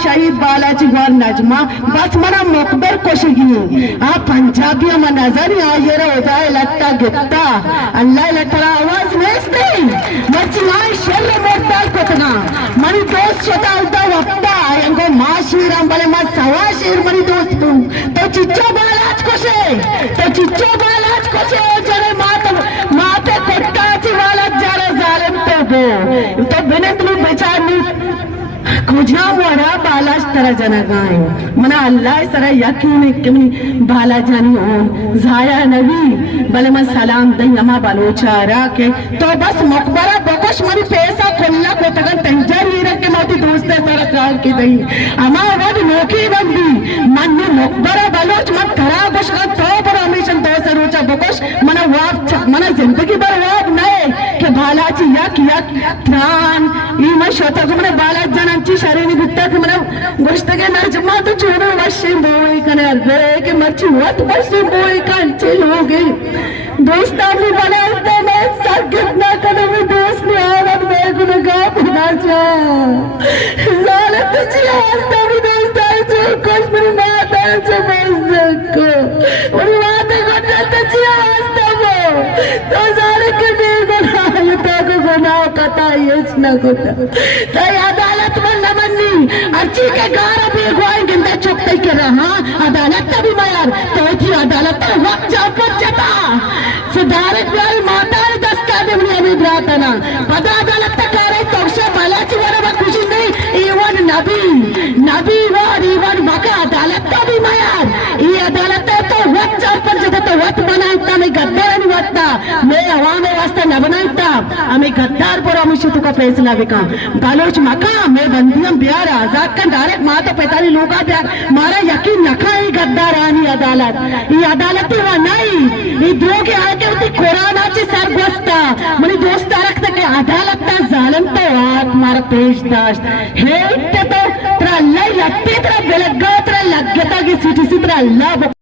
शहीद बालाजी गौर नजमा बस मना मुकबर कोशिगी आ पंजाबी म नजर आ ये होता है लगता गिफ्ता अल्लाह लटरा आवाज वेस्ते मर्चियाई शर मोटा कोतना मनी दोस्त छोटा उल्टा वक्ता यंगो माशीराम बले मा सवा शेर मनी दोस्त तो चिच्चो बालाज कोशे जरे माते कोट्टाची वाला जरे जालिम तो बेनेतलू बेचारी कुजा वड़ा बालाज तरह जनगाय मना अल्लाह सरा यकीन किमनी बाला जानी हो जाया नबी बले मैं सलाम दई अमा बलोचारा के तो बस मकबरा बकोश मनी पैसा खुल्ला को तगन तंजर हीरा के मोती दोस्त सरा कार की दई अमा वड नोकी बंदी मन मकबरा बलोच मत करा बश का तो पर हमेशा तो से रोचा बकोश मना वाप मना जिंदगी भर वाप नए के बालाची यक त्राण ई मैं शोता को मने बालाज जनांची शरीर गुट्टा के मने गोश्त के नजमा तो छोड़ो वशे बोई कने अर्धे के मर्ची वत वशे बोई कांचे लोगे दोस्त आपने बनाते मैं सर कितना कने में दोस्त ने आवत मैं गुनगा बना जा जाने तुझे आस्ता भी दोस्त है जो कुछ मेरी बात है जो बस को और बात करने तुझे आस्ता वो तो जाने के दिल बना ये को गुनाह कता ये न कोता तो अदालत में नमनी अर्ची के गारा भी गोई गिंदा चुपते के रहा अदालत तभी मायार तो थी अदालत वक्त जा पहुंचता सुधारक वाल माता ने दस्ता देवनी अभी ब्रातना पता अदालत तक आ रही तो से बालाची वाला खुशी नहीं इवन नबी वार इवन मका अदालत तभी मायार ये अदालत तो वक्त जा पर जता तो वक्त बनाता मैं गद्दार नहीं वक्ता मैं आवाम वास्ता न बनाता हमें गद्दार पर हमें शुतु का फैसला बिका बालोच मका मैं बंदियम बिहार आजाद का डायरेक्ट माँ तो 45 लोग मारा यकीन नखा ही गद्दार आनी अदालत ये अदालत ही वह नहीं ये दो के आगे उतनी कुरान आचे सरगोस्ता मनी दोस्त रखते के अदालत का जालिम तो आत मारा पेश दाश्त है तो तेरा अल्लाह लगते तेरा बेलगा तेरा लगता की सीटी सी तेरा अल्लाह